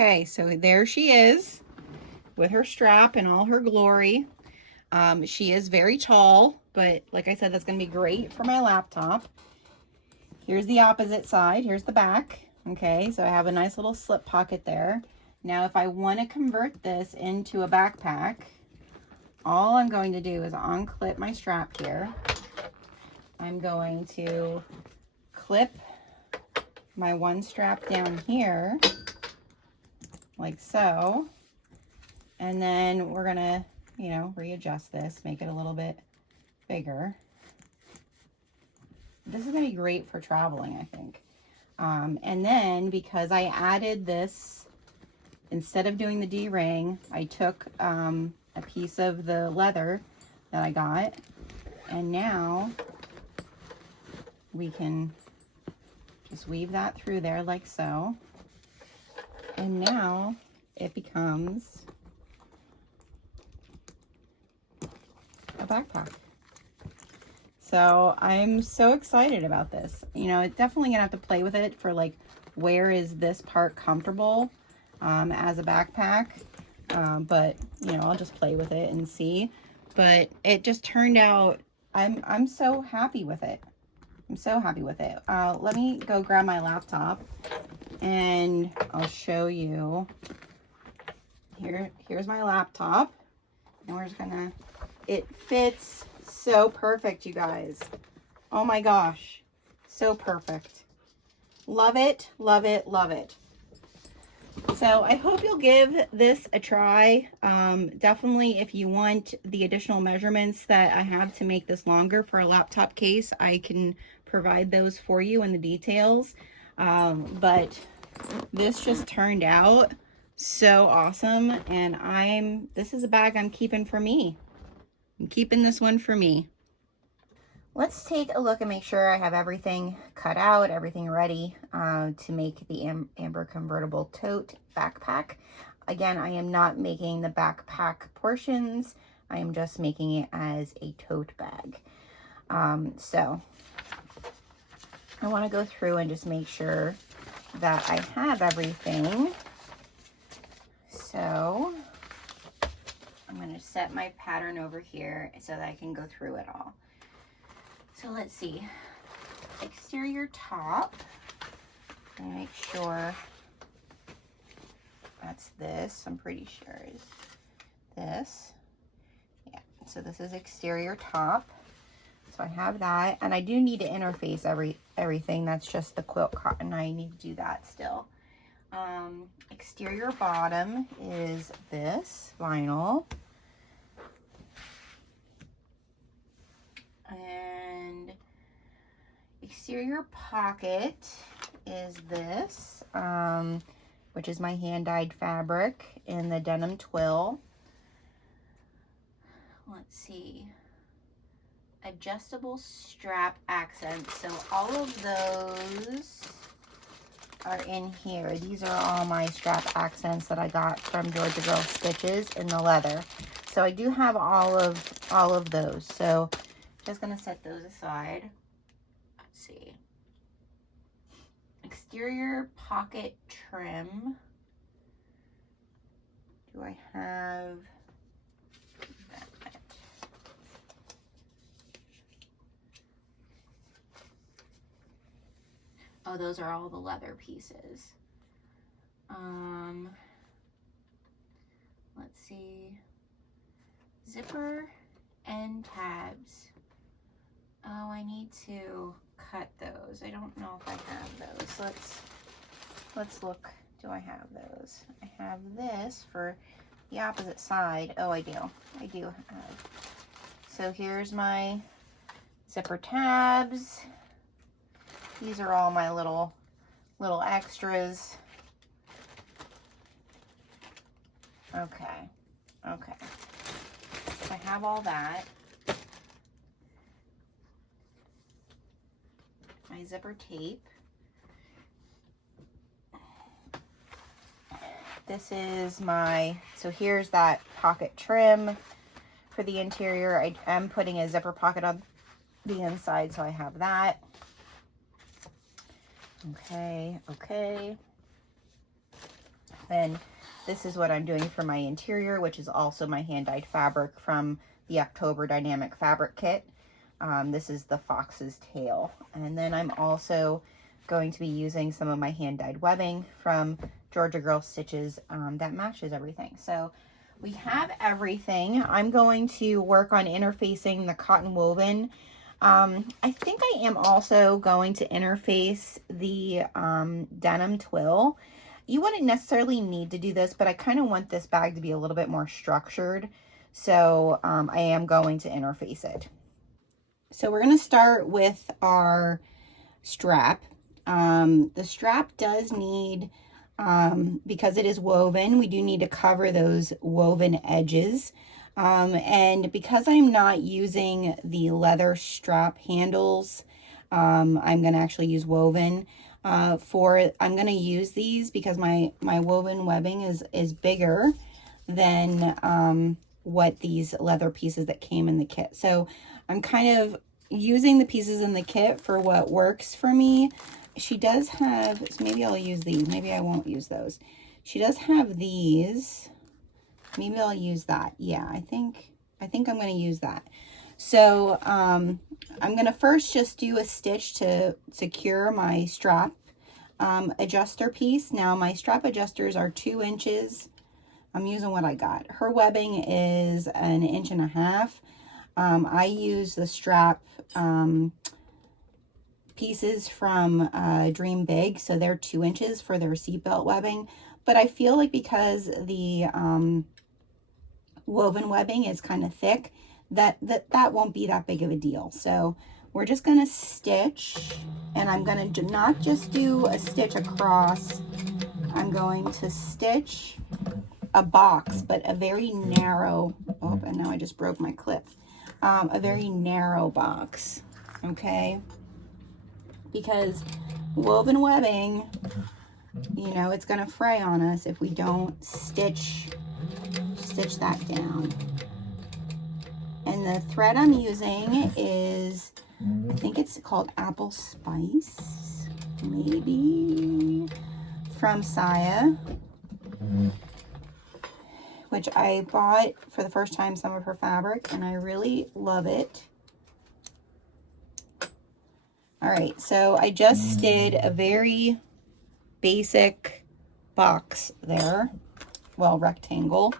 Okay, so there she is with her strap and all her glory. She is very tall, but like I said, that's going to be great for my laptop. Here's the opposite side. Here's the back. Okay, so I have a nice little slip pocket there. Now, if I want to convert this into a backpack, all I'm going to do is unclip my strap here. I'm going to clip my one strap down here, like so. And then we're gonna, readjust this, make it a little bit bigger. This is gonna be great for traveling, I think. And then because I added this, instead of doing the D-ring, I took a piece of the leather that I got, and now we can just weave that through there like so. And now it becomes a backpack. So I'm so excited about this. It's definitely gonna have to play with it for like, where is this part comfortable as a backpack? But I'll just play with it and see. But it just turned out, I'm so happy with it. I'm so happy with it. Let me go grab my laptop and I'll show you. Here's my laptop, and we're just gonna, it fits so perfect, you guys. Oh my gosh, so perfect. Love it, love it, love it. So I hope you'll give this a try. Definitely, if you want the additional measurements that I have to make this longer for a laptop case, I can provide those for you in the details. But this just turned out so awesome, and this is a bag I'm keeping for me. I'm keeping this one for me. Let's take a look and make sure I have everything cut out, everything ready to make the Amber Convertible Tote backpack. Again, I am not making the backpack portions. I am just making it as a tote bag. So I want to go through and just make sure that I have everything. So I'm going to set my pattern over here so that I can go through it all. So let's see, exterior top, and make sure that's this. I'm pretty sure is this. Yeah, so this is exterior top. So I have that, and I do need to interface everything. That's just the quilt cotton. I need to do that still. Exterior bottom is this vinyl. And exterior pocket is this, which is my hand-dyed fabric in the denim twill. Let's see. Adjustable strap accents. So all of those are in here. These are all my strap accents that I got from Georgia Girl Stitches in the leather. So I do have all of those. So just gonna set those aside. Let's see. Exterior pocket trim. Do I have that? Oh, those are all the leather pieces. Let's see. Zipper and tabs. Oh, I need to cut those. I don't know if I have those. Let's look. Do I have those? I have this for the opposite side. Oh, I do. I do have. So here's my zipper tabs. These are all my little extras. Okay. Okay. So I have all that. My zipper tape. This is so here's that pocket trim for the interior. I am putting a zipper pocket on the inside, so I have that. Okay, okay. And this is what I'm doing for my interior, which is also my hand-dyed fabric from the October Dynamic Fabric Kit. This is the fox's tail. And then I'm also going to be using some of my hand-dyed webbing from Georgia Girl Stitches that matches everything. So we have everything. I'm going to work on interfacing the cotton woven. I think I am also going to interface the denim twill. You wouldn't necessarily need to do this, but I kind of want this bag to be a little bit more structured. So I am going to interface it. So we're going to start with our strap. The strap does need, because it is woven, we do need to cover those woven edges. And because I'm not using the leather strap handles, I'm going to actually use woven. I'm going to use these because my woven webbing is bigger than what these leather pieces that came in the kit. So I'm kind of using the pieces in the kit for what works for me. She does have, so maybe I'll use these. Maybe I won't use those. She does have these. Maybe I'll use that. Yeah, I think I'm going to use that. So I'm going to first just do a stitch to secure my strap adjuster piece. Now my strap adjusters are 2 inches. I'm using what I got. Her webbing is 1.5 inches. I use the strap pieces from Dream Big, so they're 2 inches for their seatbelt webbing. But I feel like because the woven webbing is kind of thick, that won't be that big of a deal. So we're just going to stitch, and I'm going to not just do a stitch across. I'm going to stitch a box, but a very narrow, oh, and now I just broke my clip. A very narrow box, okay? Because woven webbing, you know, it's going to fray on us if we don't stitch that down. And the thread I'm using is, I think it's called Apple Spice, maybe, from Saya, which I bought for the first time some of her fabric, and I really love it. All right, so I just did a very basic box there, well, rectangle.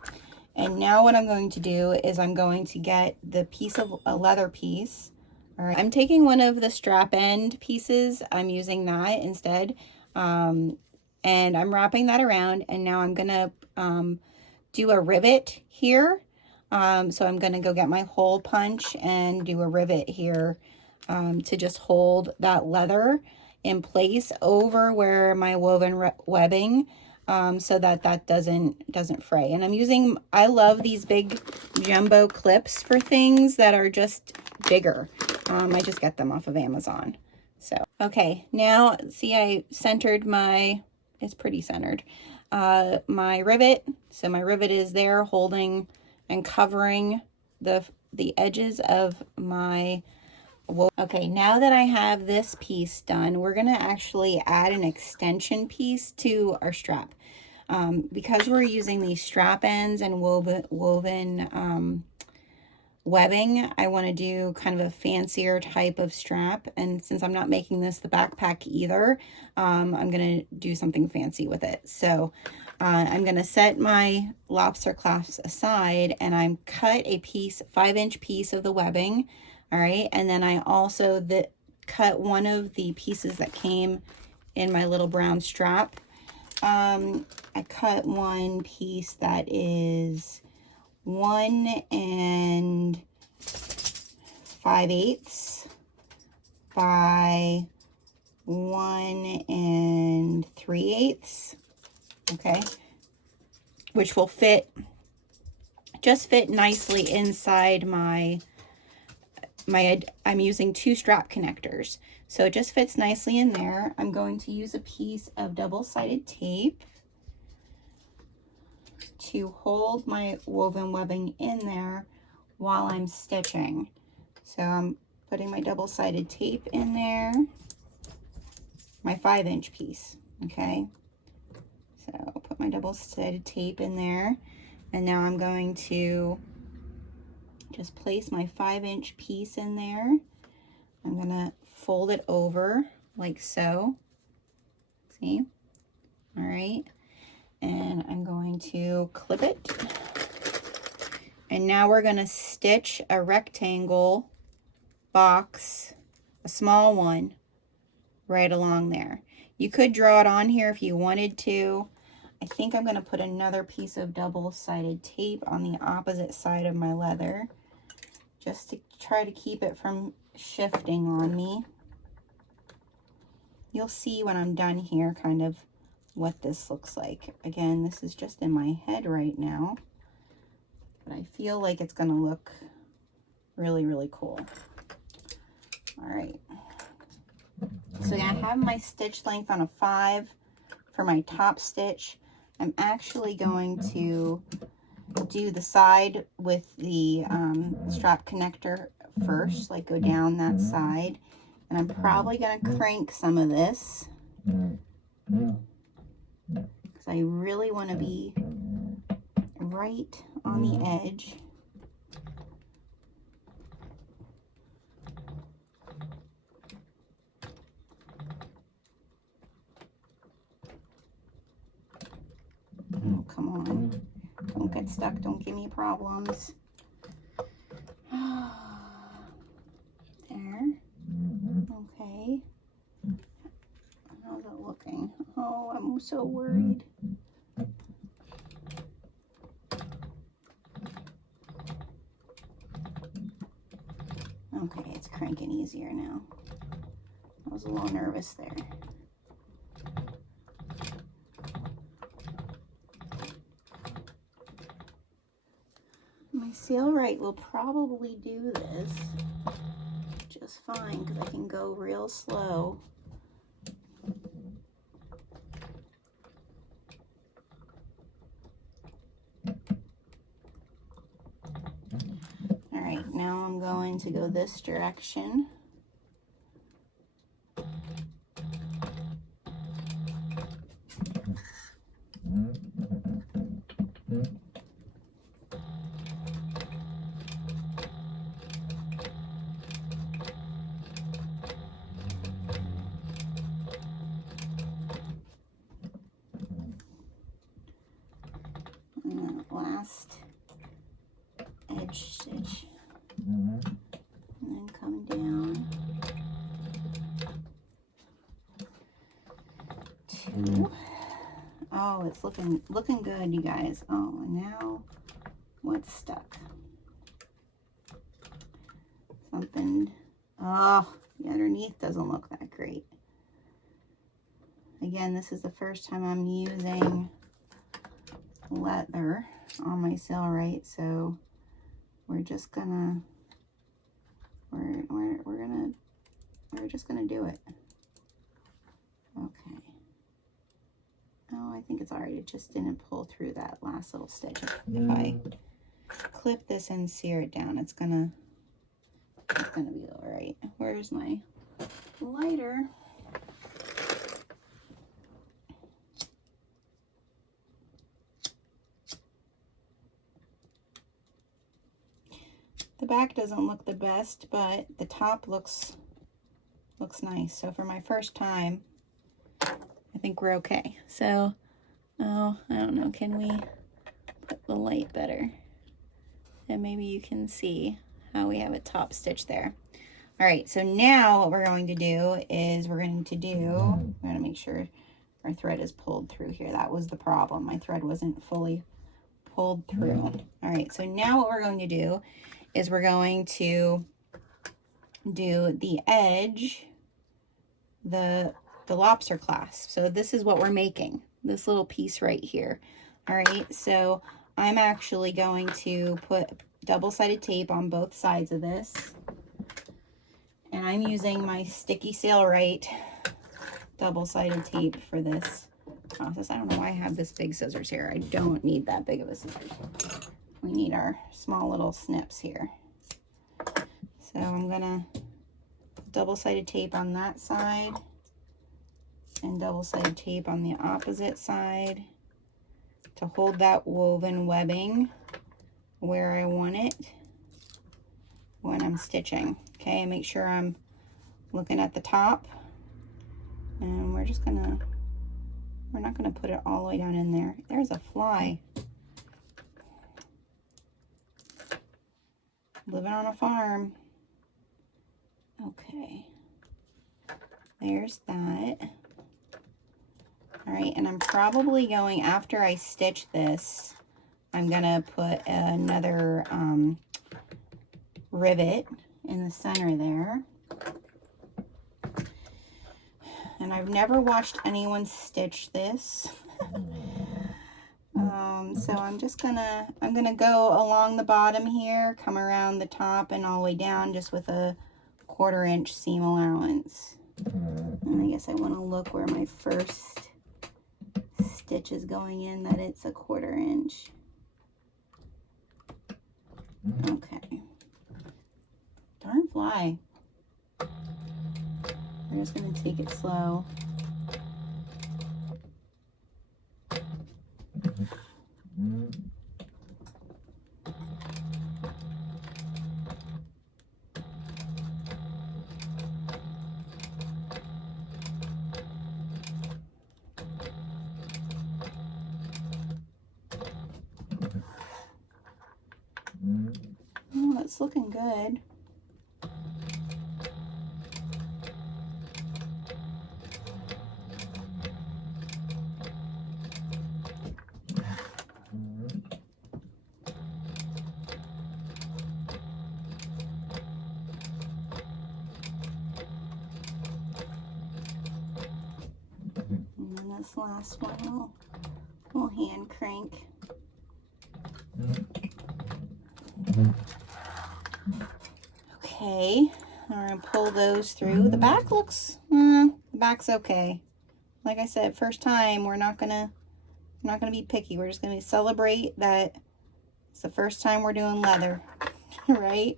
And now what I'm going to do is I'm going to get the piece of a leather piece. All right, I'm taking one of the strap end pieces. I'm using that instead. And I'm wrapping that around, and now I'm gonna do a rivet here. So I'm gonna go get my hole punch and do a rivet here to just hold that leather in place over where my woven webbing, so that doesn't fray. And I'm using, I love these big jumbo clips for things that are just bigger. I just get them off of Amazon. So, okay, now see, I centered my, it's pretty centered, my rivet. So my rivet is there holding and covering the edges of my, okay, now that I have this piece done, we're going to actually add an extension piece to our strap. Because we're using these strap ends and woven webbing, I want to do kind of a fancier type of strap. And since I'm not making this the backpack either, I'm going to do something fancy with it. So I'm going to set my lobster clasps aside, and I'm cut a piece, 5-inch piece of the webbing. All right, and then I also cut one of the pieces that came in my little brown strap. I cut one piece that is 1 5/8 by 1 3/8, okay, which will just fit nicely inside I'm using 2 strap connectors, so it just fits nicely in there. I'm going to use a piece of double-sided tape to hold my woven webbing in there while I'm stitching. So I'm putting my double-sided tape in there, my 5-inch piece, okay? So I'll put put my double-sided tape in there, and now I'm going to just place my 5-inch piece in there. I'm gonna fold it over like so. See? All right. And I'm going to clip it. And now we're gonna stitch a rectangle box, a small one, right along there. You could draw it on here if you wanted to. I think I'm gonna put another piece of double-sided tape on the opposite side of my leather, just to try to keep it from shifting on me. You'll see when I'm done here kind of what this looks like. Again, this is just in my head right now, but I feel like it's gonna look really, really cool. All right, so I have my stitch length on a 5 for my top stitch. I'm actually going to do the side with the strap connector first, like go down that side, and I'm probably going to crank some of this because I really want to be right on the edge. Oh, come on. Don't get stuck. Don't give me problems. There. Okay. How's it looking? Oh, I'm so worried. Okay, it's cranking easier now. I was a little nervous there. My Sailrite will probably do this just fine because I can go real slow. All right, now I'm going to go this direction. And that last edge stitch, and then come down to, oh, it's looking good, you guys. Oh, and now what's stuck? Something, oh, the underneath doesn't look that great. Again, this is the first time I'm using leather on my Sailrite, so we're just gonna we're just gonna do it. Okay. Oh, I think it's all right. It just didn't pull through that last little stitch. If I clip this and sear it down, it's gonna be all right. Where's my lighter? The back doesn't look the best, but the top looks nice. So for my first time, I think we're okay. So, oh, I don't know, can we put the light better? And maybe you can see how we have a top stitch there. All right, so now what we're going to do is we're going to make sure our thread is pulled through here. That was the problem. My thread wasn't fully pulled through. All right, so now what we're going to do is we're going to do the edge, the lobster clasp. So this is what we're making, this little piece right here. All right, so I'm actually going to put double-sided tape on both sides of this, and I'm using my sticky Sailrite double-sided tape for this process. I don't know why I have this big scissors here. I don't need that big of a scissors. We need our small little snips here. So I'm gonna double-sided tape on that side and double-sided tape on the opposite side. to hold that woven webbing where I want it when I'm stitching. Okay, and make sure I'm looking at the top. And we're not gonna put it all the way down in there. There's a fly. Living on a farm. Okay. There's that. All right, and I'm probably going, after I stitch this, I'm gonna put another rivet in the center there. And I've never watched anyone stitch this. So I'm gonna go along the bottom here, come around the top and all the way down just with a 1/4 inch seam allowance. And I guess I want to look where my first stitch is going in, that it's a 1/4 inch. Okay. Darn fly. We're just going to take it slow. Oh, that's looking good. And then this last one we'll hand crank. Okay, I'm gonna pull those through. The back looks, the back's okay. Like I said, first time, we're not gonna be picky. We're just gonna celebrate that it's the first time we're doing leather, right?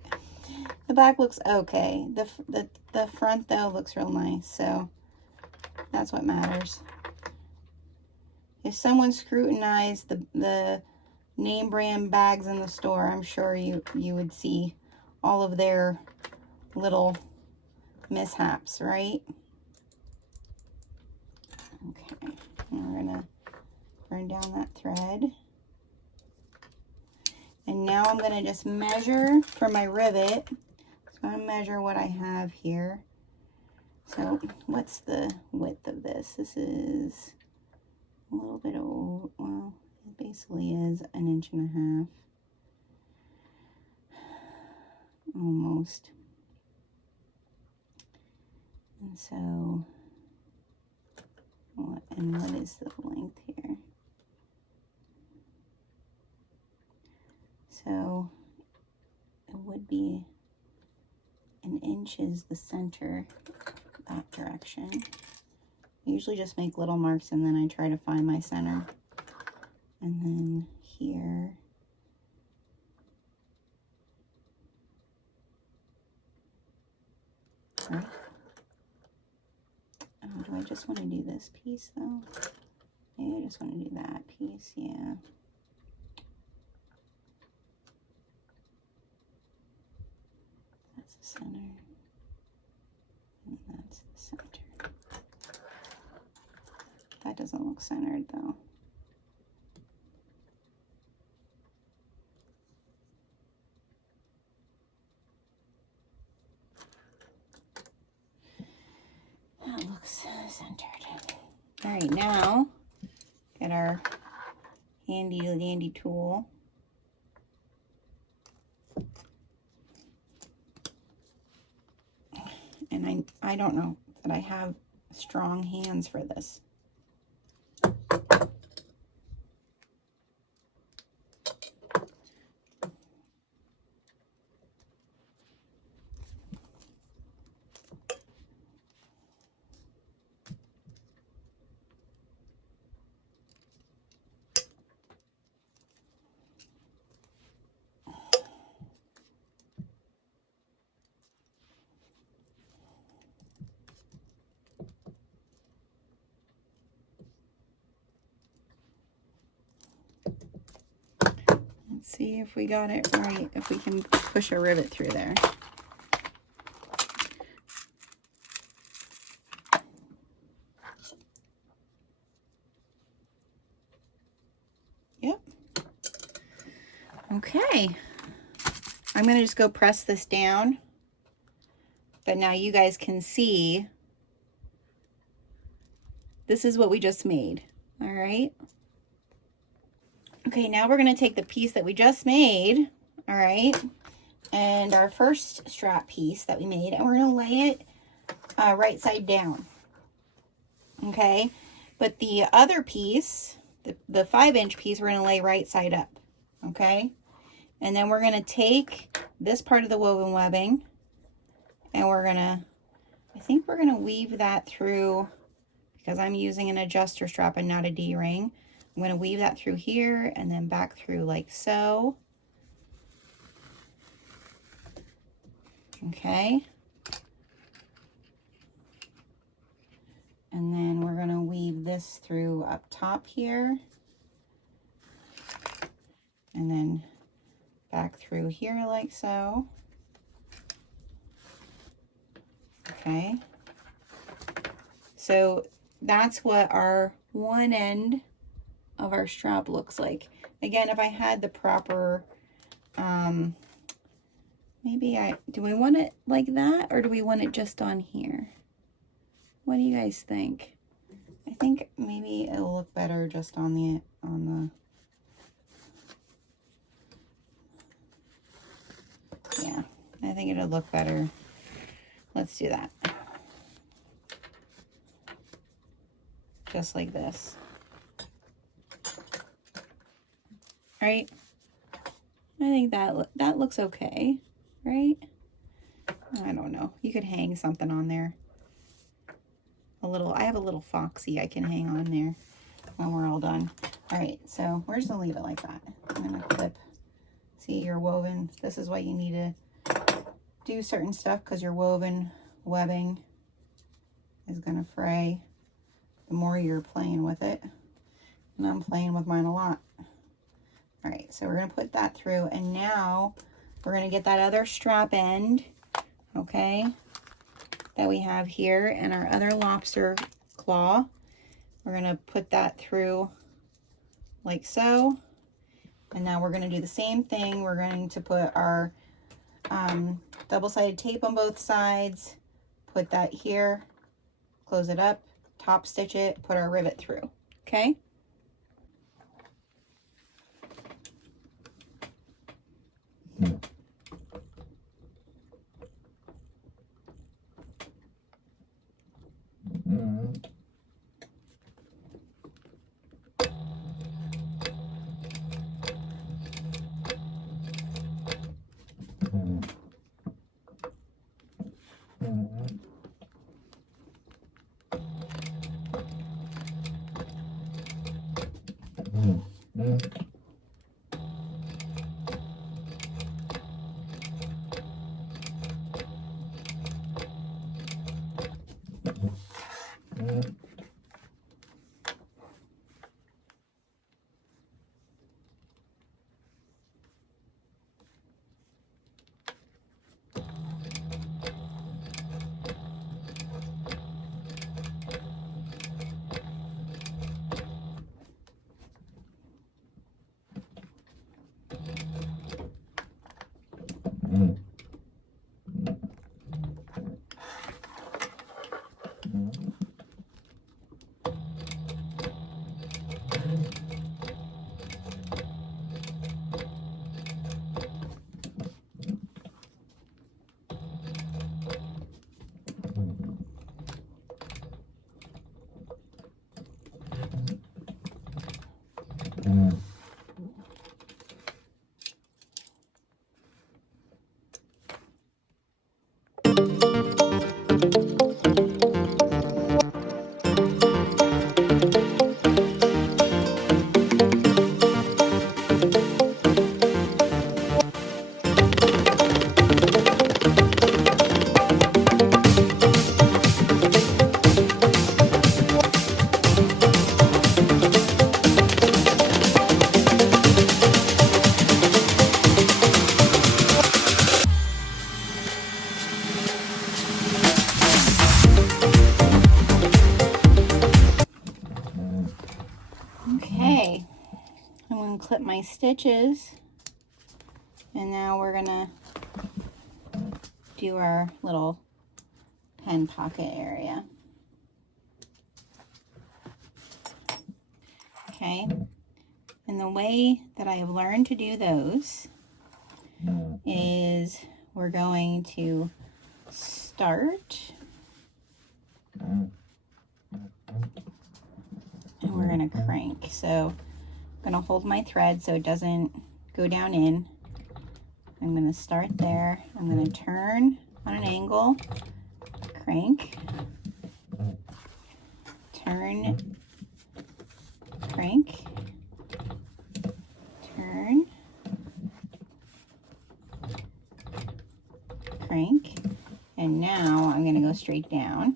The back looks okay. The front though looks real nice, so that's what matters. If someone scrutinized the name brand bags in the store, I'm sure you would see all of their little mishaps, right? Okay, and we're gonna burn down that thread. And now I'm gonna just measure for my rivet. So I'm gonna measure what I have here. So what's the width of this? This is a little bit old. Well, it basically is 1.5 inches. Almost. And so, what is the length here? So it would be 1 inch is the center, that direction. I usually just make little marks and then I try to find my center. And then here. Right. Oh, do I just want to do this piece though? Maybe I just want to do that piece, yeah. That's the center. And that's the center. That doesn't look centered though. That looks centered. All right, now get our handy dandy tool. And I don't know that I have strong hands for this. see if we got it right, if we can push a rivet through there. Yep. Okay. I'm going to just go press this down. But now you guys can see this is what we just made. All right. Okay, now we're going to take the piece that we just made, all right, and our first strap piece that we made, and we're going to lay it right side down, okay? But the other piece, the 5-inch piece, we're going to lay right side up, okay? And then we're going to take this part of the woven webbing, and we're going to, I think we're going to weave that through, because I'm using an adjuster strap and not a D-ring. I'm going to weave that through here and then back through like so. Okay. And then we're going to weave this through up top here. And then back through here like so. Okay. So that's what our one end of our strap looks like. Again, if I had the proper, do we want it like that, or do we want it just on here? What do you guys think? I think maybe it'll look better just on the, yeah, I think it'll look better. Let's do that. Just like this. Right? I think that looks okay, right? I don't know. You could hang something on there. I have a little foxy I can hang on there when we're all done. All right, so we're just gonna leave it like that. I'm gonna clip. See, your woven. This is why you need to do certain stuff, because your woven webbing is gonna fray the more you're playing with it. And I'm playing with mine a lot. All right, so we're going to put that through, and now we're going to get that other strap end, okay, that we have here, and our other lobster claw. We're going to put that through like so, and now we're going to do the same thing. We're going to put our double-sided tape on both sides, put that here, close it up, top stitch it, put our rivet through, okay? I'm going to clip my stitches, and now we're going to do our little pen pocket area. Okay, and the way that I have learned to do those is we're going to start and we're going to crank. So I'm going to hold my thread so it doesn't go down in. I'm going to start there. I'm going to turn on an angle, crank, turn, crank, turn, crank, and now I'm going to go straight down.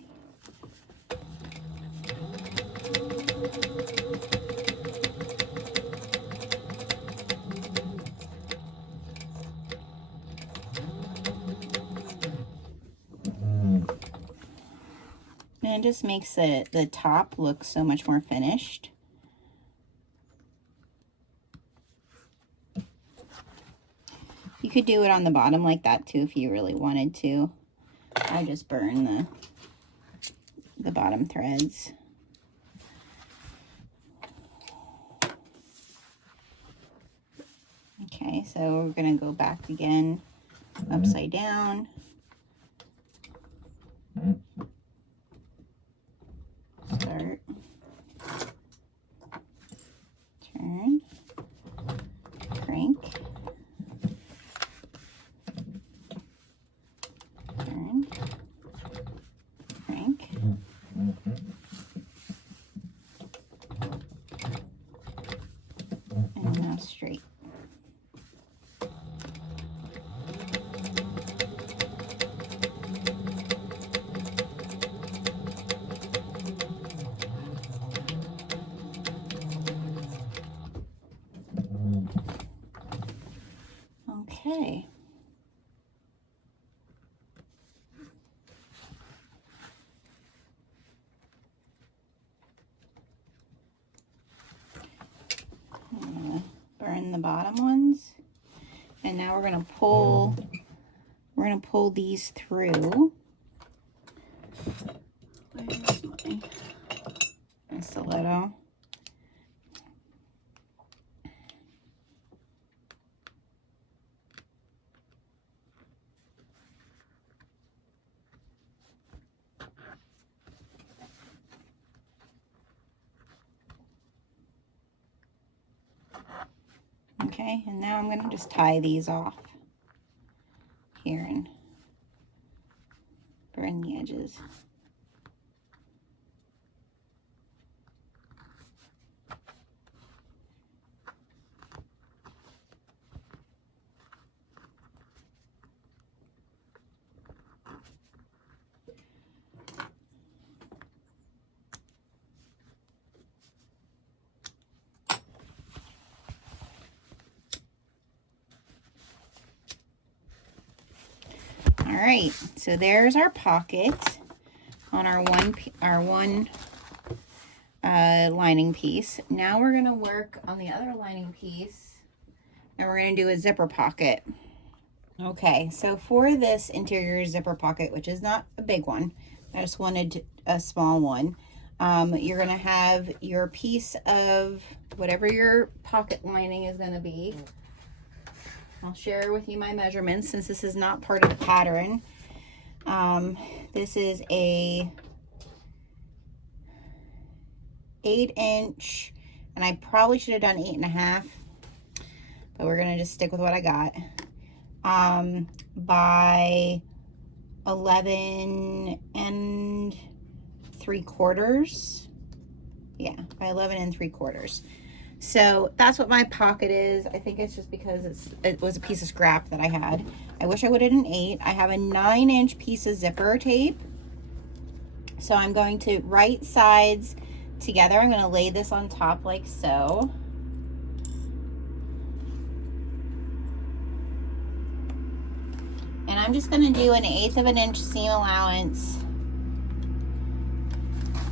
And it just makes the top look so much more finished. You could do it on the bottom like that too if you really wanted to. I just burn the bottom threads. Okay, so we're going to go back again, upside down. Start, turn, crank, turn, crank, and now straight. Okay. I'm gonna burn the bottom ones, and now we're gonna pull these through. Where's my stiletto? Okay, and now I'm going to just tie these off here and burn the edges. All right, so there's our pocket on our one lining piece. Now we're going to work on the other lining piece, and we're going to do a zipper pocket. Okay, so for this interior zipper pocket, which is not a big one, I just wanted a small one, you're going to have your piece of whatever your pocket lining is going to be. I'll share with you my measurements since this is not part of the pattern. This is a 8-inch, and I probably should have done 8.5, but we're gonna just stick with what I got. By 11 3/4. Yeah, by 11 3/4. So that's what my pocket is. I think it's just because it was a piece of scrap that I had. I wish I would have done 8. I have a 9-inch piece of zipper tape. So I'm going to right sides together. I'm going to lay this on top like so. And I'm just going to do an 1/8 of an inch seam allowance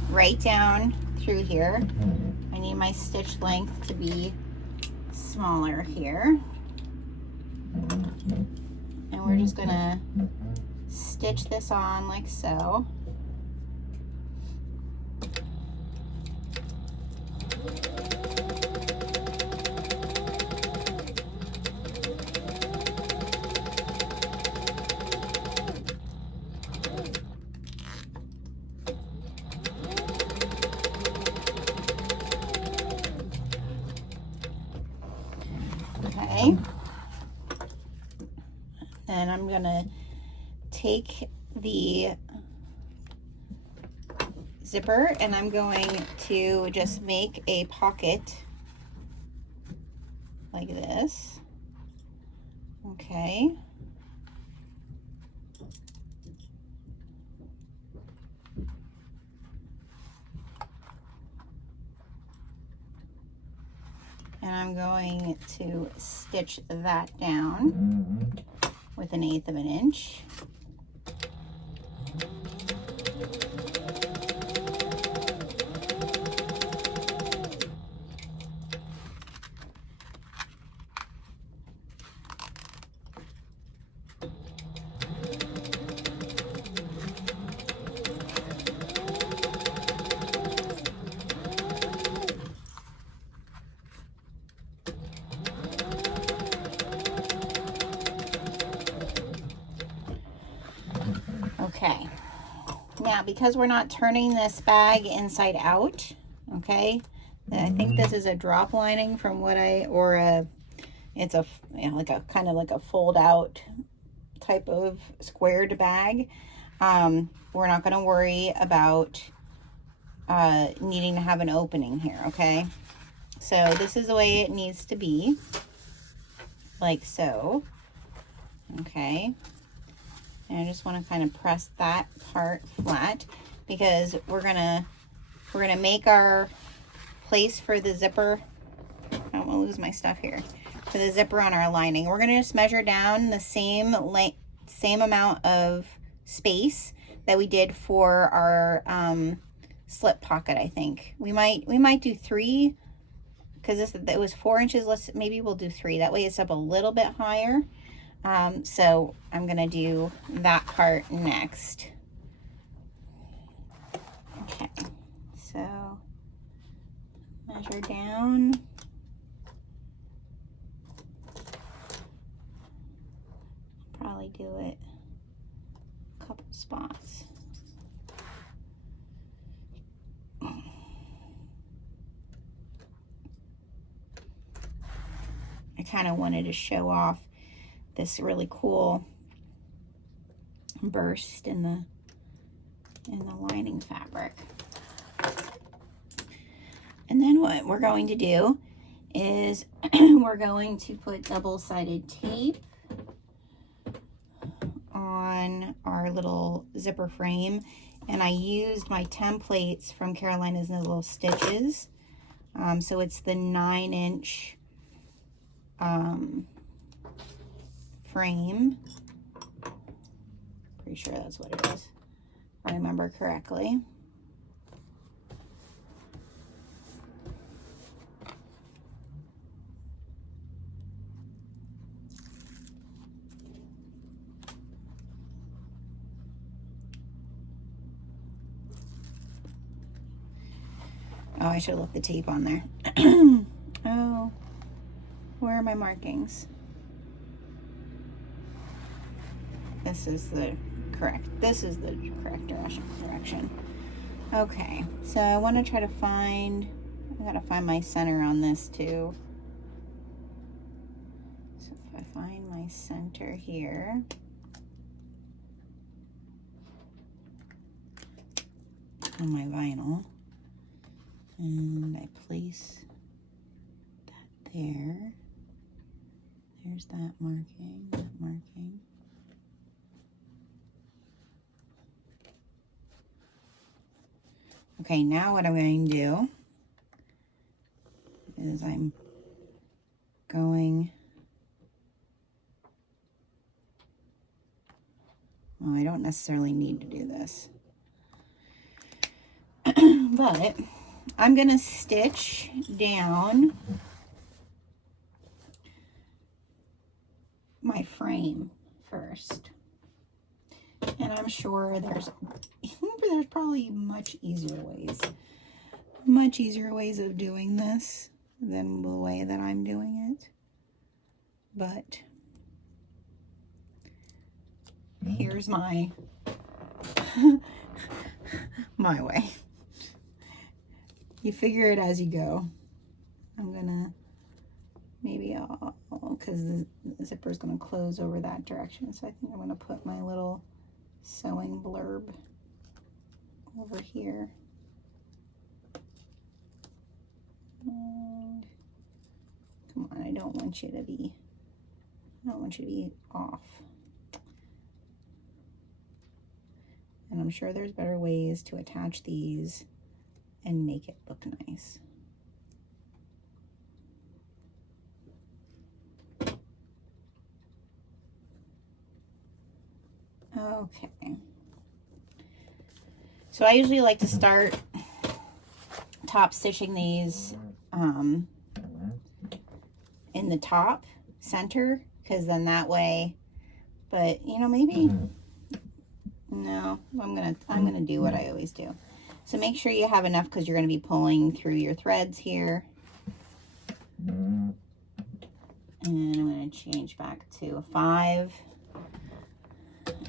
right down through here. I need my stitch length to be smaller here. And we're just gonna stitch this on like so. Okay. And I'm gonna take the zipper and I'm going to just make a pocket like this. Okay. And I'm going to stitch that down with 1/8 of an inch. Okay, now because we're not turning this bag inside out, okay, I think this is a drop lining from what it's a, you know, like a kind of like a fold out type of squared bag. We're not going to worry about needing to have an opening here, okay? So this is the way it needs to be, like so, okay? And I just want to kind of press that part flat because we're gonna make our place for the zipper. I don't want to lose my stuff here. For the zipper on our lining, we're gonna just measure down the same amount of space that we did for our slip pocket. I think we might do 3 because it was 4 inches. Maybe we'll do 3. That way it's up a little bit higher. So I'm gonna do that part next. Okay, so measure down. Probably do it a couple spots. I kind of wanted to show off this really cool burst in the lining fabric. And then what we're going to do is we're going to put double-sided tape on our little zipper frame, and I used my templates from Carolina's Little Stitches. So it's the 9-inch frame. Pretty sure that's what it is, if I remember correctly. Oh, I should have left the tape on there. Oh, where are my markings? This is the correct direction. Okay, so I want to try to find, I gotta find my center on this too. So if I find my center here, on my vinyl, and I place that there. There's that marking, Okay, now what I'm going to do is I'm going, well, I don't necessarily need to do this, but I'm going to stitch down my frame first. And I'm sure there's probably much easier ways of doing this than the way that I'm doing it. But here's my my way. You figure it as you go. I'm gonna because the zipper is gonna close over that direction, so I think I'm gonna put my little sewing blurb over here. And come on, I don't want you to be off. And I'm sure there's better ways to attach these and make it look nice. Okay. So I usually like to start top stitching these in the top center, because then that way, but you know, maybe no, I'm gonna do what I always do. So make sure you have enough, because you're going to be pulling through your threads here. And I'm going to change back to a 5.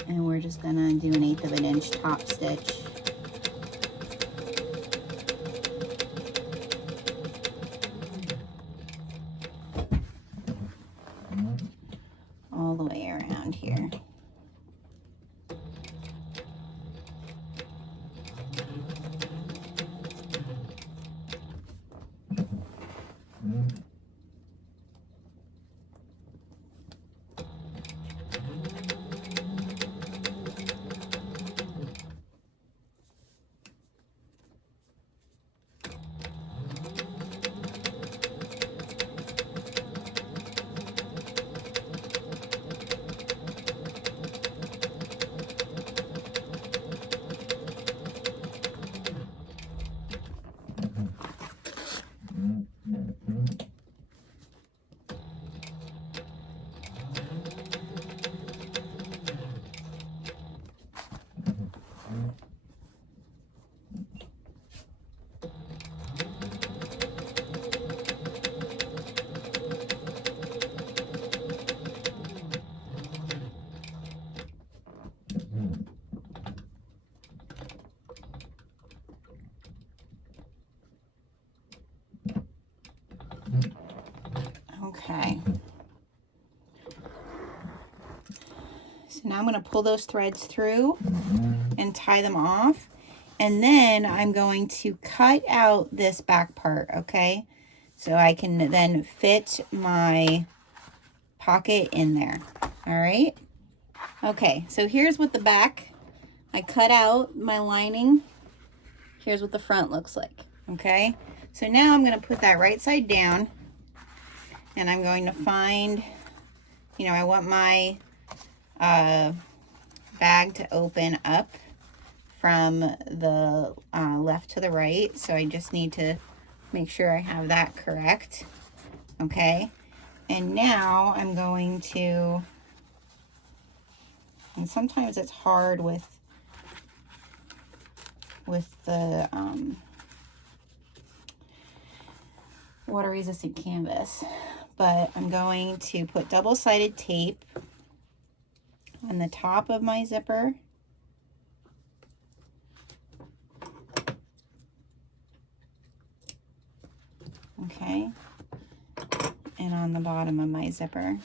And we're just going to do 1/8 of an inch top stitch. All the way around here. Okay. So now I'm going to pull those threads through and tie them off. And then I'm going to cut out this back part, okay? So I can then fit my pocket in there. All right? Okay, so here's what the back, I cut out my lining. Here's what the front looks like, okay? So now I'm going to put that right side down. And I'm going to find, you know, I want my bag to open up from the left to the right. So I just need to make sure I have that correct. Okay. And now I'm going to, and sometimes it's hard with the water resistant canvas. But I'm going to put double-sided tape on the top of my zipper. Okay. And on the bottom of my zipper.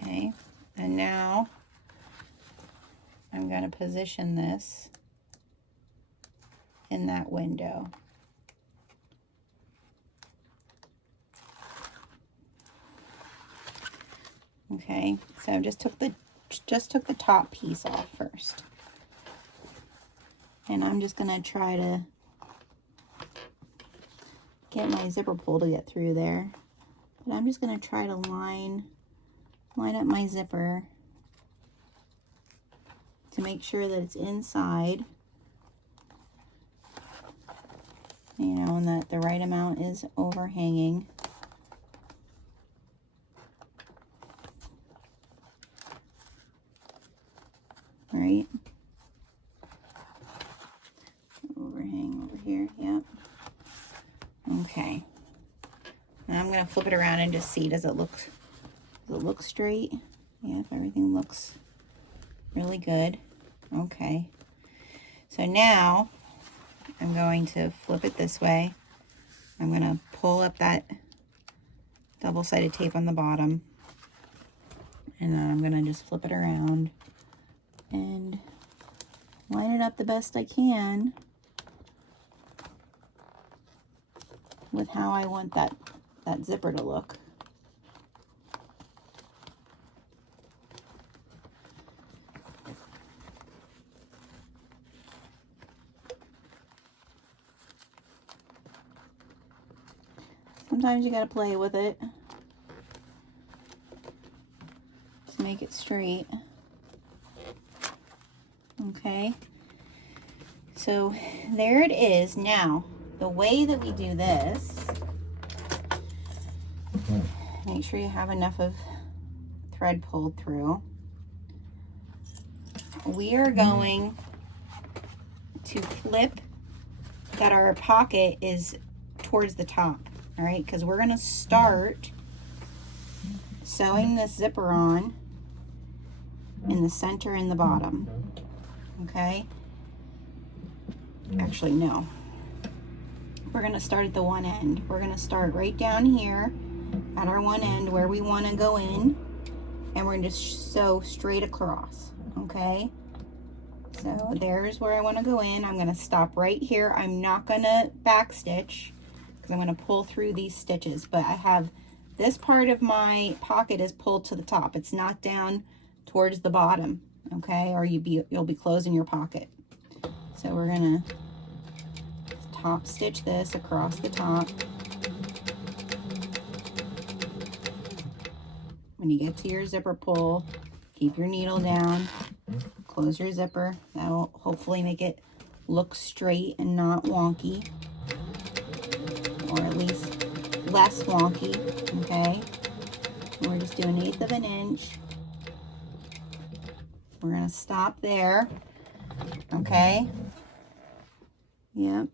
Okay, and now I'm going to position this in that window. Okay, so I just took the top piece off first. And I'm just going to try to get my zipper pull to get through there. But I'm just going to try to line up my zipper to make sure that it's inside, you know, and that the right amount is overhanging. Right? Overhang over here, yep. Okay. Now I'm going to flip it around and just see, does it look straight? Yeah, if everything looks really good. Okay. So now I'm going to flip it this way. I'm going to pull up that double-sided tape on the bottom. And then I'm going to just flip it around and line it up the best I can with how I want that zipper to look. Sometimes you gotta play with it to make it straight. Okay, so there it is. Now, the way that we do this, make sure you have enough of thread pulled through. We are going to flip that our pocket is towards the top, all right? Because we're going to start sewing this zipper on in the center and the bottom, okay? Actually, no. We're going to start at the one end. We're going to start right down here at our one end where we want to go in, and we're going to just sew straight across, okay? So there's where I want to go in. I'm going to stop right here. I'm not going to back stitch because I'm going to pull through these stitches, but I have this part of my pocket is pulled to the top. It's not down towards the bottom, okay? Or you'll be closing your pocket. So we're going to top stitch this across the top. When you get to your zipper pull, keep your needle down, close your zipper. That'll hopefully make it look straight and not wonky, or at least less wonky, okay? And we're just doing 1/8 of an inch. We're gonna stop there, okay? Yep.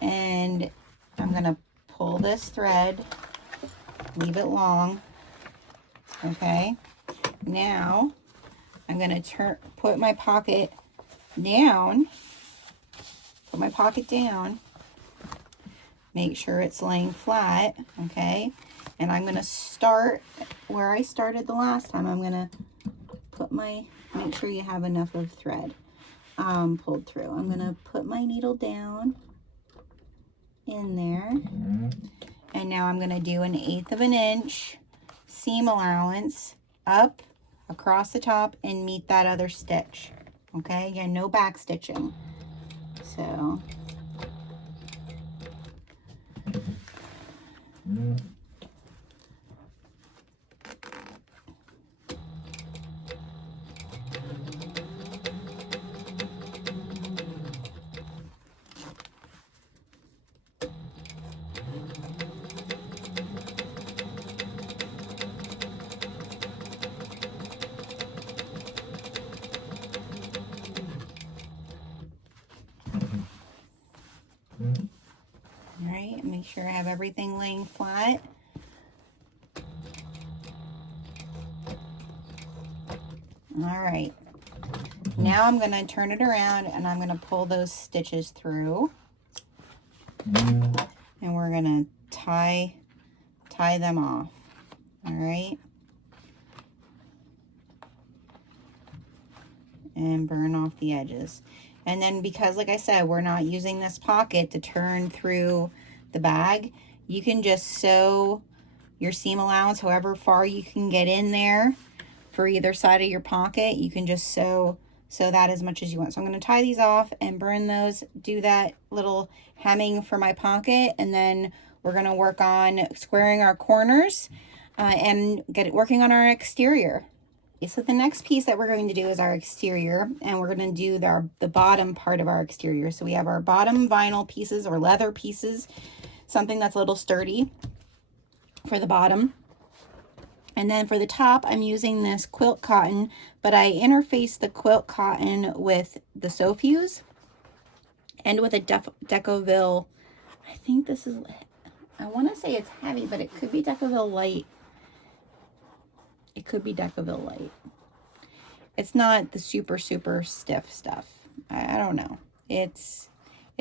And I'm gonna pull this thread, leave it long, okay? Now I'm gonna put my pocket down, make sure it's laying flat, okay? And I'm gonna start where I started the last time. I'm gonna put make sure you have enough of thread pulled through. I'm gonna put my needle down in there, and now I'm gonna do 1/8 of an inch seam allowance up across the top and meet that other stitch, okay? Again, no back stitching. So make sure I have everything laying flat. All right, now I'm going to turn it around and I'm going to pull those stitches through, and we're going to tie them off. All right, and burn off the edges. And then, because like I said, we're not using this pocket to turn through the bag, you can just sew your seam allowance however far you can get in there for either side of your pocket. You can just sew that as much as you want. So I'm going to tie these off and burn those, do that little hemming for my pocket, and then we're going to work on squaring our corners and working on our exterior. So the next piece that we're going to do is our exterior, and we're going to do the bottom part of our exterior. So we have our bottom vinyl pieces or leather pieces, something that's a little sturdy for the bottom. And then for the top, I'm using this quilt cotton, but I interfaced the quilt cotton with the Sofuse and with a Decoville. I think this is, I want to say it's heavy, but it could be Decoville light. It could be Decoville light. It's not the super stiff stuff. I don't know. It's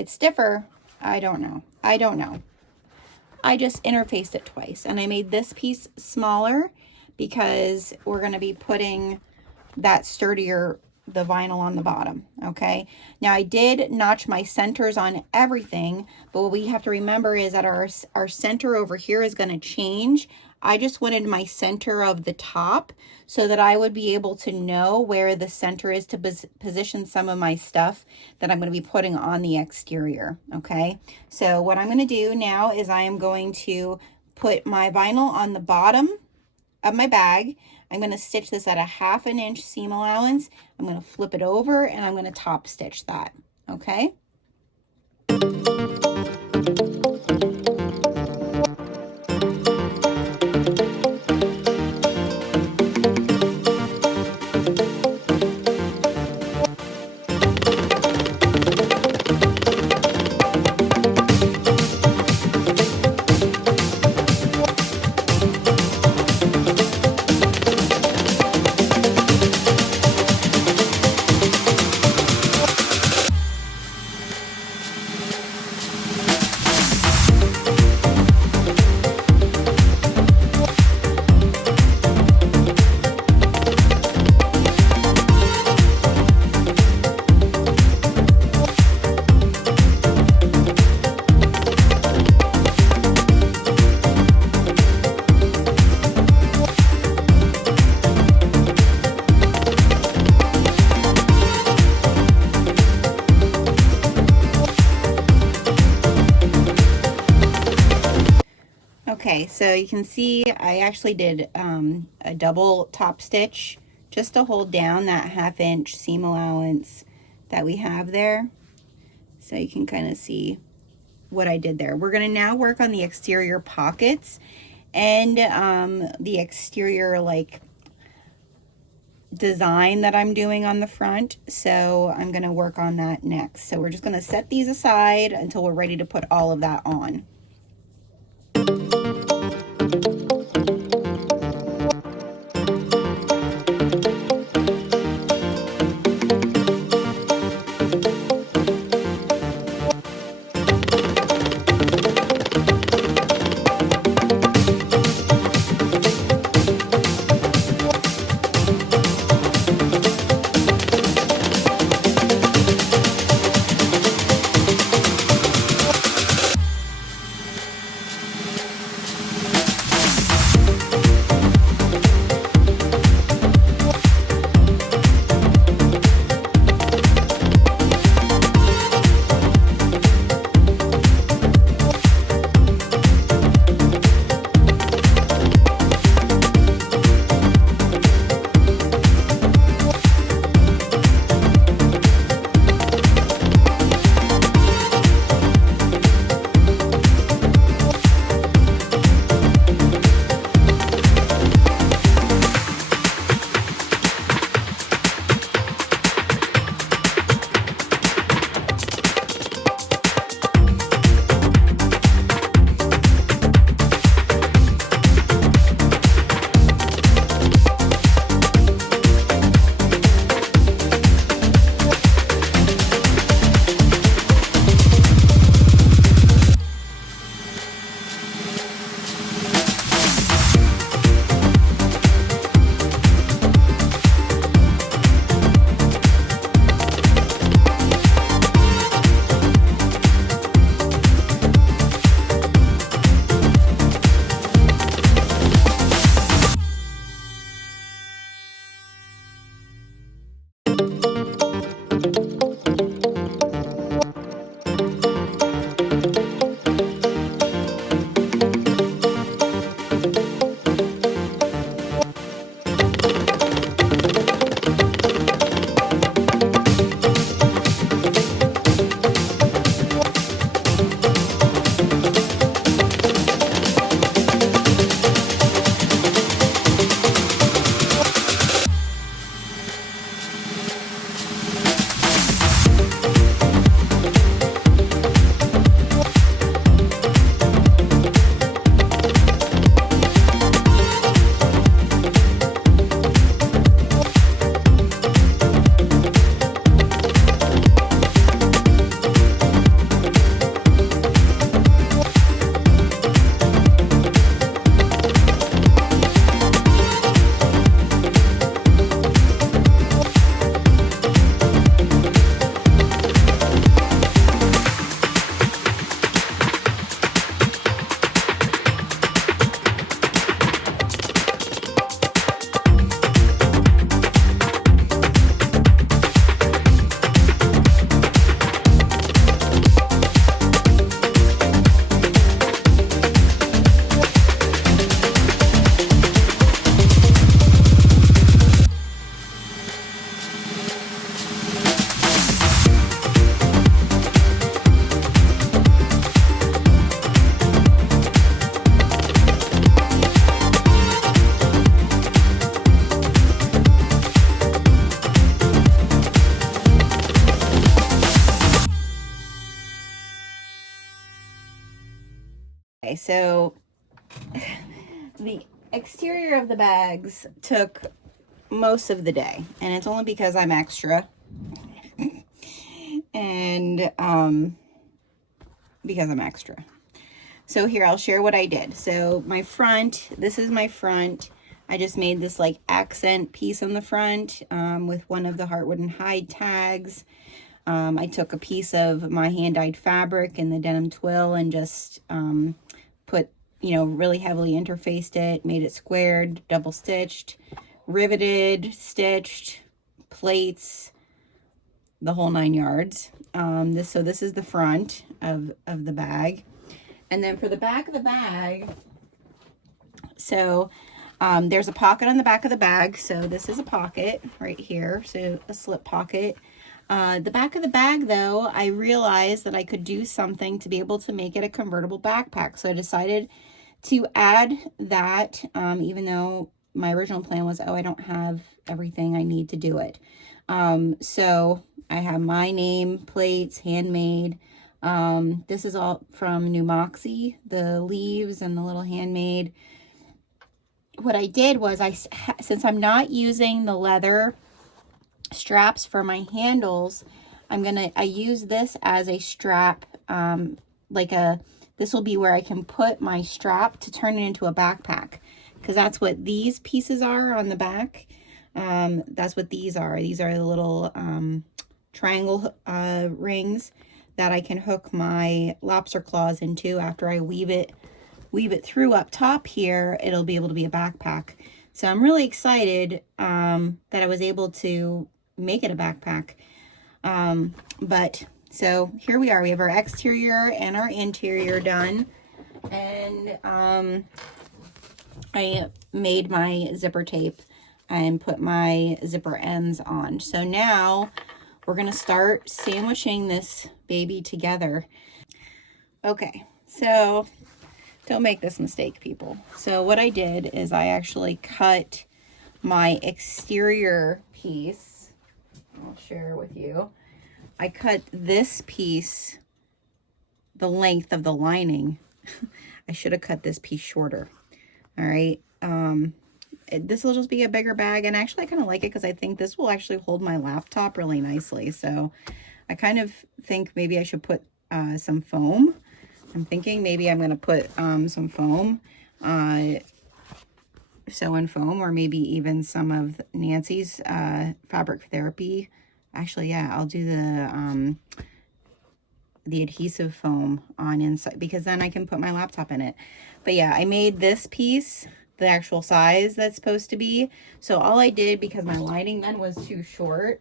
stiffer. I don't know. I just interfaced it twice, and I made this piece smaller because we're going to be putting that sturdier, the vinyl on the bottom. Okay, now I did notch my centers on everything, but what we have to remember is that our center over here is going to change. I just wanted my center of the top so that I would be able to know where the center is to position some of my stuff that I'm going to be putting on the exterior. Okay, so what I'm going to do now is I am going to put my vinyl on the bottom of my bag. I'm going to stitch this at a 1/2 inch seam allowance. I'm going to flip it over and I'm going to top stitch that. Okay. Okay, so you can see I actually did a double top stitch just to hold down that 1/2 inch seam allowance that we have there. So you can kind of see what I did there. We're going to now work on the exterior pockets and the exterior like design that I'm doing on the front. So I'm going to work on that next. So we're just going to set these aside until we're ready to put all of that on. so the exterior of the bags took most of the day, and it's only because I'm extra. And because I'm extra. So here, I'll share what I did. So my front, this is my front. I just made this like accent piece on the front with one of the Heartwood and Hide tags. I took a piece of my hand-dyed fabric in the denim twill and just put, you know, really heavily interfaced it, made it squared, double stitched, riveted, stitched, plates, the whole 9 yards. So this is the front of the bag. And then for the back of the bag, so there's a pocket on the back of the bag. So this is a pocket right here, so a slip pocket. The back of the bag, though, I realized that I could do something to be able to make it a convertible backpack. So I decided to add that, even though my original plan was, oh, I don't have everything I need to do it. So I have my name plates, handmade. This is all from New Moxie, the leaves and the little handmade. What I did was, since I'm not using the leather straps for my handles, I use this as a strap, this will be where I can put my strap to turn it into a backpack, because that's what these pieces are on the back. That's what these are. These are the little triangle rings that I can hook my lobster claws into. After I weave it through up top here, it'll be able to be a backpack. So I'm really excited that I was able to make it a backpack. But so here we are. We have our exterior and our interior done. And I made my zipper tape and put my zipper ends on. So now we're going to start sandwiching this baby together. Okay, so don't make this mistake, people. So what I did is I actually cut my exterior piece. I'll share with you. I cut this piece the length of the lining. I should have cut this piece shorter. All right. This will just be a bigger bag, and actually I kind of like it because I think this will actually hold my laptop really nicely. So I kind of think maybe I should put some foam. I'm thinking maybe I'm going to put some foam, sew-in foam, or maybe even some of Nancy's fabric therapy. Actually, yeah, I'll do the adhesive foam on inside, because then I can put my laptop in it. But yeah, I made this piece the actual size that's supposed to be. So all I did, because my lining then was too short,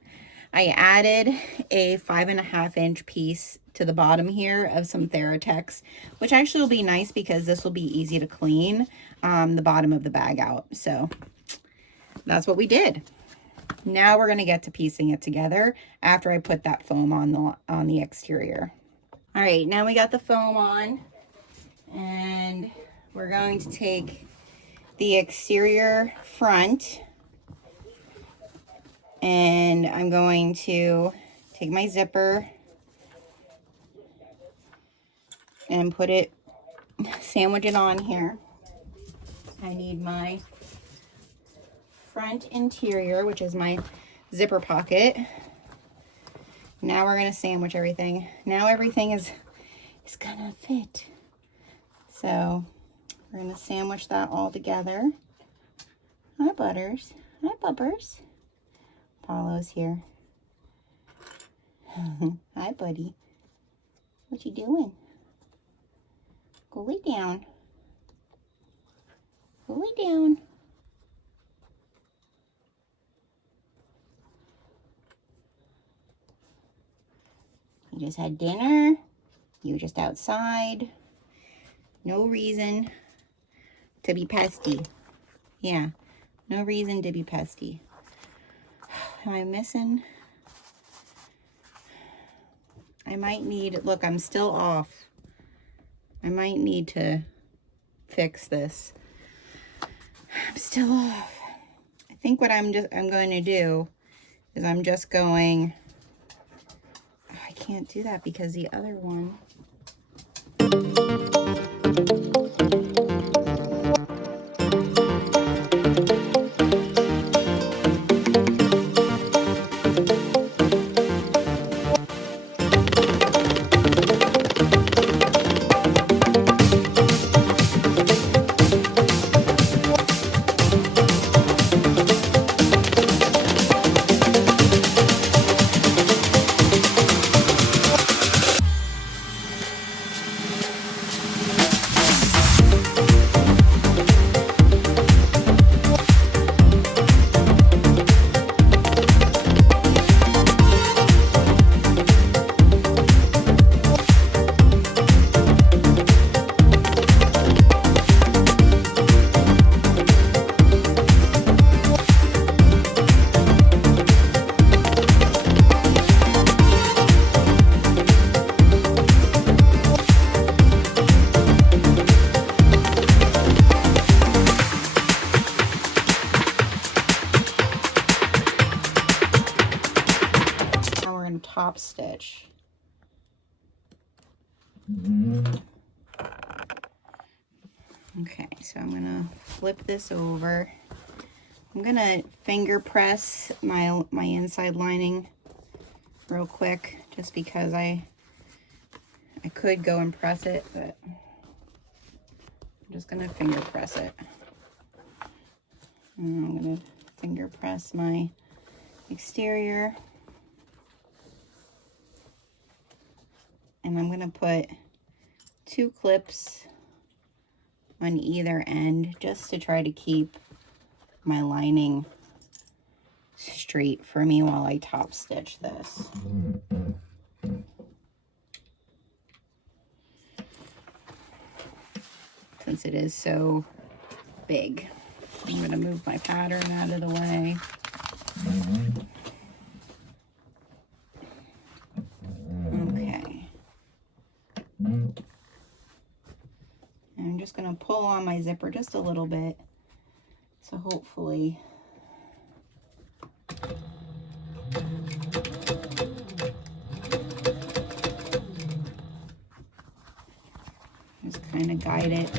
I added a 5.5 inch piece to the bottom here of some Theratex, which actually will be nice because this will be easy to clean the bottom of the bag out. So that's what we did. Now we're going to get to piecing it together after I put that foam on the exterior. All right, now we got the foam on, and we're going to take the exterior front, and I'm going to take my zipper and sandwich it on here. I need my front interior, which is my zipper pocket. Now we're going to sandwich everything. Now everything is gonna fit. So we're going to sandwich that all together. Hi, Butters. Hi, Bubbers. Paulo's here. Hi, buddy. What you doing? Go lay down. Go lay down. You just had dinner. You were just outside. No reason to be pesty. Yeah, no reason to be pesty. Am I missing? I might need, look, I'm still off. I might need to fix this. I'm still off. I think what I'm going to do is I'm just going, oh, I can't do that because the other one. top stitch. Okay, so I'm gonna flip this over. I'm gonna finger press my inside lining real quick, just because I could go and press it, but I'm just gonna finger press it. And I'm gonna finger press my exterior. And I'm gonna put 2 clips on either end just to try to keep my lining straight for me while I top stitch this. Since it is so big. I'm going to move my pattern out of the way. Okay. And I'm just going to pull on my zipper just a little bit. So hopefully just kind of guide it.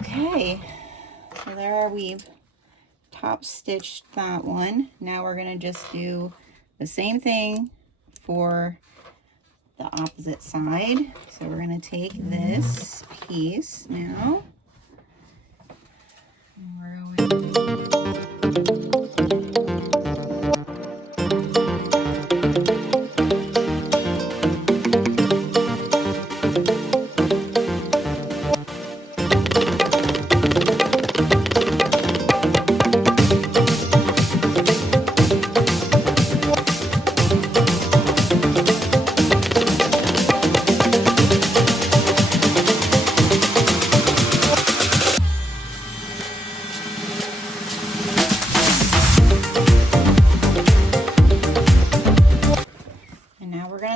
Okay, so there we've top stitched that one. Now we're going to just do the same thing for the opposite side. So we're going to take this piece now. And we're going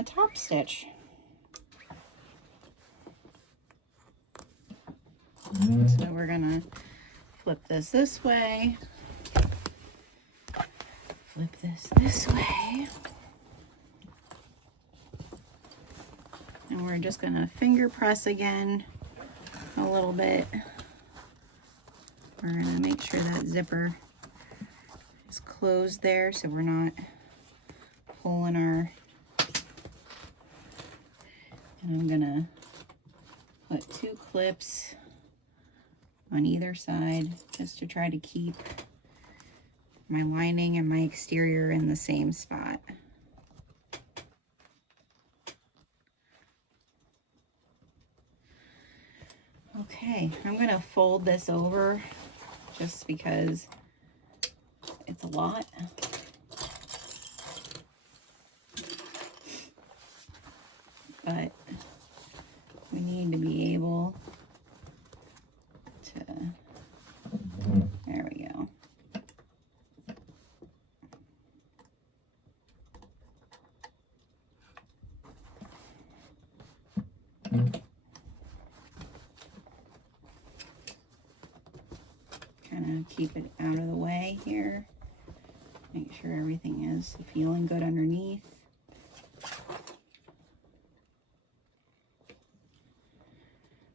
top stitch. So we're gonna flip this way, flip this way, and we're just gonna finger press again a little bit. We're gonna make sure that zipper is closed there so we're not pulling our. And I'm gonna put 2 clips on either side just to try to keep my lining and my exterior in the same spot. Okay, I'm gonna fold this over just because it's a lot. But we need to be able to, there we go. Kind of keep it out of the way here. Make sure everything is feeling good underneath.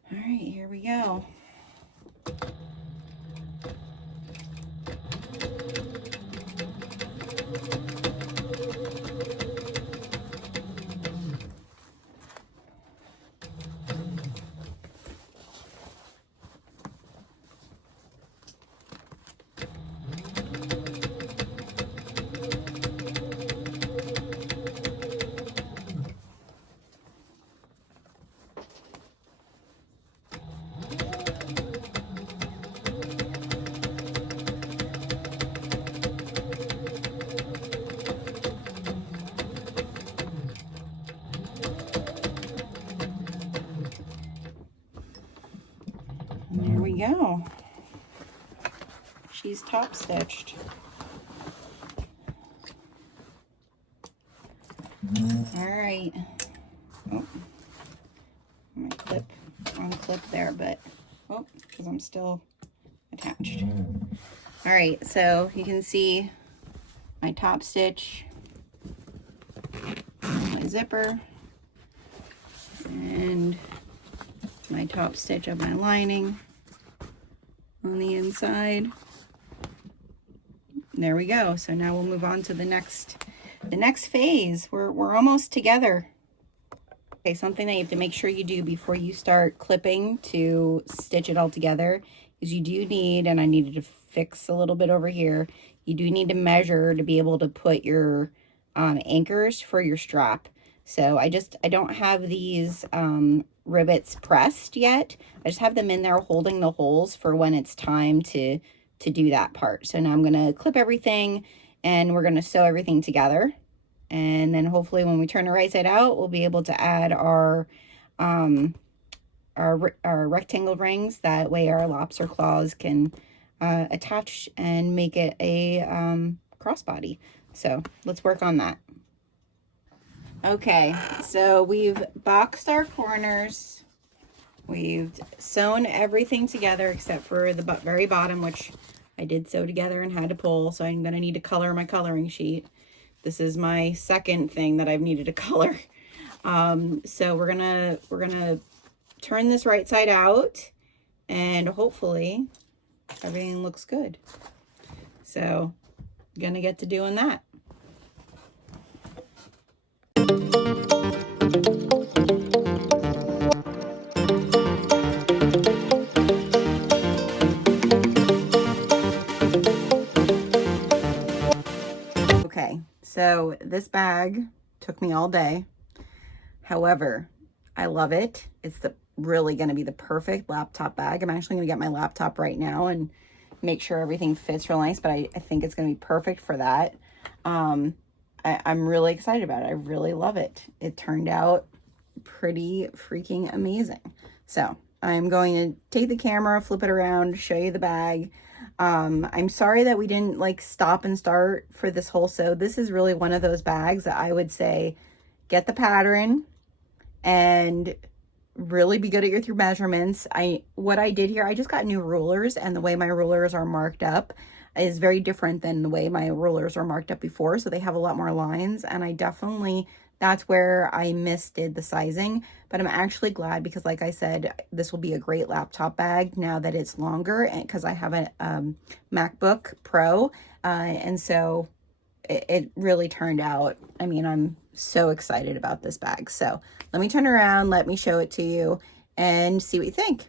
All right, here we go. we go. She's top stitched. All right. Oh, my clip on clip there, but oh, because I'm still attached. All right, so you can see my top stitch, my zipper, and my top stitch of my lining on the inside. There we go. So now we'll move on to the next phase. We're almost together. Okay, something that you have to make sure you do before you start clipping to stitch it all together is you do need, and I needed to fix a little bit over here, you do need to measure to be able to put your anchors for your strap. So I don't have these rivets pressed yet. I just have them in there holding the holes for when it's time to do that part. So now I'm going to clip everything and we're going to sew everything together. And then hopefully when we turn the right side out, we'll be able to add our rectangle rings. That way our lobster claws can attach and make it a crossbody. So let's work on that. Okay, so we've boxed our corners. We've sewn everything together except for the very bottom, which I did sew together and had to pull. So I'm going to need to color my coloring sheet. This is my second thing that I've needed to color. So we're gonna turn this right side out and hopefully everything looks good. So gonna get to doing that. Okay, so this bag took me all day. However, I love it. It's really going to be the perfect laptop bag. I'm actually going to get my laptop right now and make sure everything fits real nice, but I think it's going to be perfect for that. I'm really excited about it. I really love it. It turned out pretty freaking amazing. So I'm going to take the camera, flip it around, show you the bag. I'm sorry that we didn't like stop and start for this whole sew. This is really one of those bags that I would say get the pattern and really be good at your measurements. What I did here, I just got new rulers, and the way my rulers are marked up is very different than the way my rulers were marked up before. So they have a lot more lines, and that's where I misdid the sizing, but I'm actually glad because like I said, this will be a great laptop bag now that it's longer, and because I have a MacBook Pro, and so it really turned out, I mean, I'm so excited about this bag. So let me turn around, let me show it to you and see what you think.